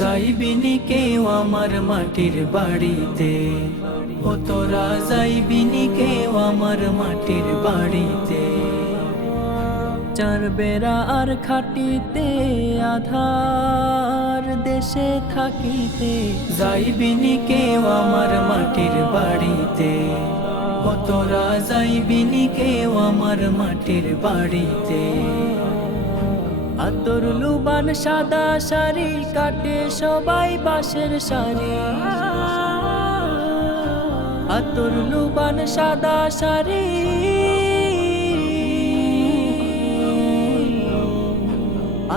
যাইবিনি কেউ আমার মাটির বাড়িতে, ও তোরা যাইবিনি কেউ আমার মাটির বাড়িতে। চার বেড়া আর খাটিতে আধার দেশে থাকিতে, যাইবিনি কেউ আমার মাটির বাড়িতে, ও তোরা যাইবিনি কেউ আমার মাটির বাড়িতে। আতর লুবান সাদা শাড়ি কাটে সবাই বাঁশের শাড়ি, আতর লুবান সাদা শাড়ি,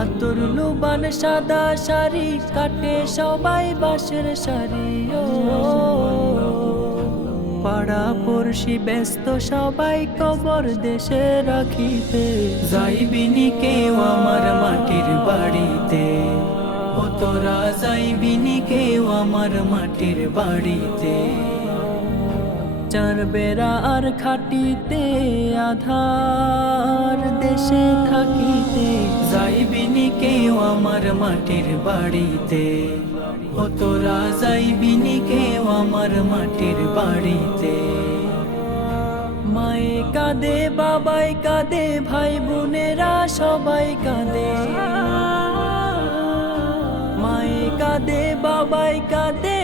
আতর লুবান সাদা শাড়ি কাটে সবাই বাঁশের শাড়ি। পাড়া পড়শি ব্যস্ত সবাই কবর দেশে রাখিতে, যাইবিনি কেউ আমার মাটির বাড়িতে, ও তোরা যাইবিনি কেউ আমার মাটির বাড়িতে। চার বেড়া আর খাটিতে আধার দেশে থাকিতে, যাইবিনি কেউ আমার মাটির বাড়িতে, ও তোরা যাইবিনি কেউ আমার মাটির বাড়িতে। মায়ে কাঁদে বাবাই কাঁদে ভাই বোনেরা সবাই কাঁদে, মায়ে কাঁদে বাবাই কাঁদে,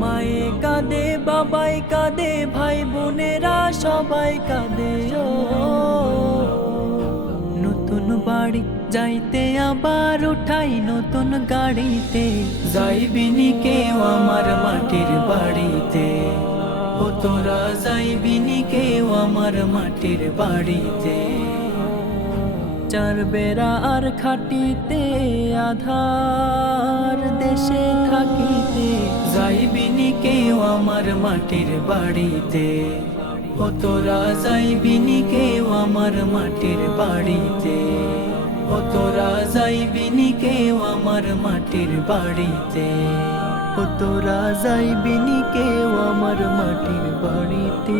মায়ে কাঁদে বাবাই কাঁদে ভাই বোনেরা সবাই কাঁদে। নতুন বাড়ি যাইতে আবার উঠাই নতুন গাড়িতে, যাইবিনি কেউ আমার মাটির বাড়িতে, ও তোরা যাইবিনি কেউ আমার মাটির বাড়িতে। চার বেড়া আর খাটিতে আধার দেশে থাকিতে, যাইবিনি কেউ আমার মাটির বাড়িতে, ও তোরা যাইবিনি কেউ আমার মাটির বাড়িতে, ও তোরা যাইবিনি কেউ আমার মাটির বাড়িতে, ও তোরা যাইবিনি কেউ আমার মাটির বাড়িতে।